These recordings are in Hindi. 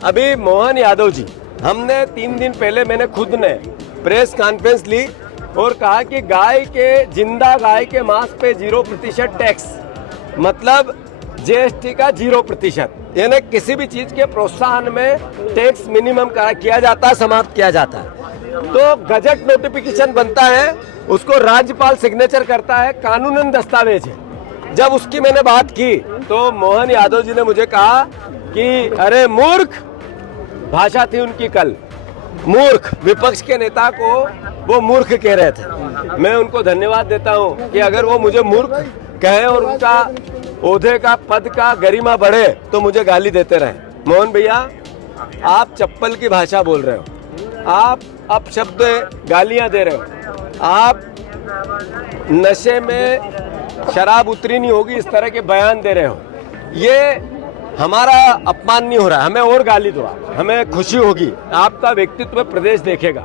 अभी मोहन यादव जी, हमने 3 दिन पहले मैंने खुद ने प्रेस कॉन्फ्रेंस ली और कहा कि जिंदा गाय के मांस पे 0% टैक्स, मतलब जीएसटी का 0%, यानी किसी भी चीज के प्रोत्साहन में टैक्स मिनिमम किया जाता है, समाप्त किया जाता है। तो गजट नोटिफिकेशन बनता है, उसको राज्यपाल सिग्नेचर करता है, कानूनन दस्तावेज है। जब उसकी मैंने बात की तो मोहन यादव जी ने मुझे कहा कि अरे मूर्ख, भाषा थी उनकी कल, मूर्ख, विपक्ष के नेता को वो मूर्ख कह रहे थे। मैं उनको धन्यवाद देता हूं कि अगर वो मुझे मूर्ख कहे और उनका ओहदे का, पद का गरिमा बढ़े तो मुझे गाली देते रहे। मोहन भैया, आप चप्पल की भाषा बोल रहे हो, आप अपशब्द गालियां दे रहे हो, आप नशे में शराब उतरी नहीं होगी इस तरह के बयान दे रहे हो। ये हमारा अपमान नहीं हो रहा, हमें और गाली दो आप, हमें खुशी होगी, आपका व्यक्तित्व प्रदेश देखेगा।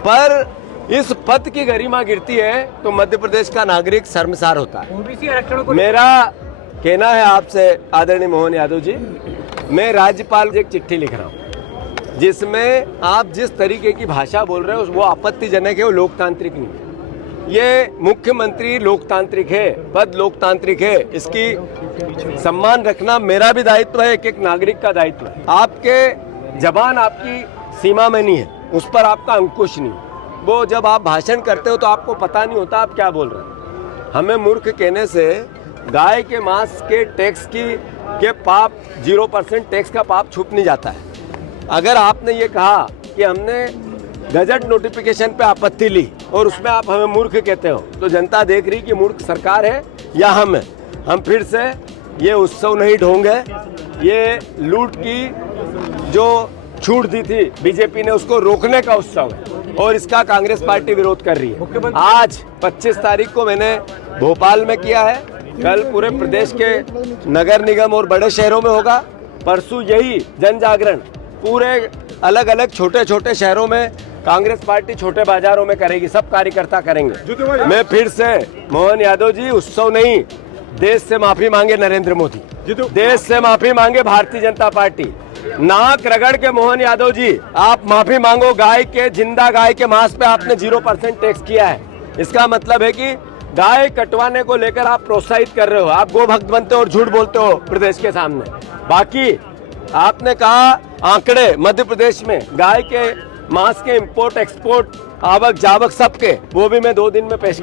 पर इस पद की गरिमा गिरती है तो मध्य प्रदेश का नागरिक शर्मसार होता है। मेरा कहना है आपसे आदरणीय मोहन यादव जी, मैं राज्यपाल को एक चिट्ठी लिख रहा हूँ जिसमें आप जिस तरीके की भाषा बोल रहे हो वो आपत्तिजनक है, वो लोकतांत्रिक नहीं है। ये मुख्यमंत्री लोकतांत्रिक है, पद लोकतांत्रिक है, इसकी सम्मान रखना मेरा भी दायित्व है, एक नागरिक का दायित्व है। आपके जबान आपकी सीमा में नहीं है, उस पर आपका अंकुश नहीं। वो जब आप भाषण करते हो तो आपको पता नहीं होता आप क्या बोल रहे हैं। हमें मूर्ख कहने से गाय के मांस के टैक्स के पाप, 0% टैक्स का पाप छुप नहीं जाता है। अगर आपने ये कहा कि हमने गजट नोटिफिकेशन पे आपत्ति ली और उसमें आप हमें मूर्ख कहते हो, तो जनता देख रही कि मूर्ख सरकार है या हम है। हम फिर से ये उत्सव नहीं ढोंगे, ये लूट की जो छूट दी थी बीजेपी ने उसको रोकने का उत्सव है और इसका कांग्रेस पार्टी विरोध कर रही है। आज 25 तारीख को मैंने भोपाल में किया है, कल पूरे प्रदेश के नगर निगम और बड़े शहरों में होगा, परसों यही जन जागरण पूरे अलग अलग छोटे छोटे शहरों में कांग्रेस पार्टी छोटे बाजारों में करेगी, सब कार्यकर्ता करेंगे। मैं फिर से मोहन यादव जी, उत्सव नहीं, देश से माफी मांगे नरेंद्र मोदी, देश से माफी मांगे भारतीय जनता पार्टी। नाक रगड़ के मोहन यादव जी आप माफी मांगो, जिंदा गाय के मांस पे आपने 0% टैक्स किया है। इसका मतलब है कि गाय कटवाने को लेकर आप प्रोत्साहित कर रहे हो, आप गो भक्त बनते हो और झूठ बोलते हो प्रदेश के सामने। बाकी आपने कहा आंकड़े मध्य प्रदेश में गाय के मांस के इंपोर्ट एक्सपोर्ट, आवक जावक सबके, वो भी मैं 2 दिन में पेश करूँ।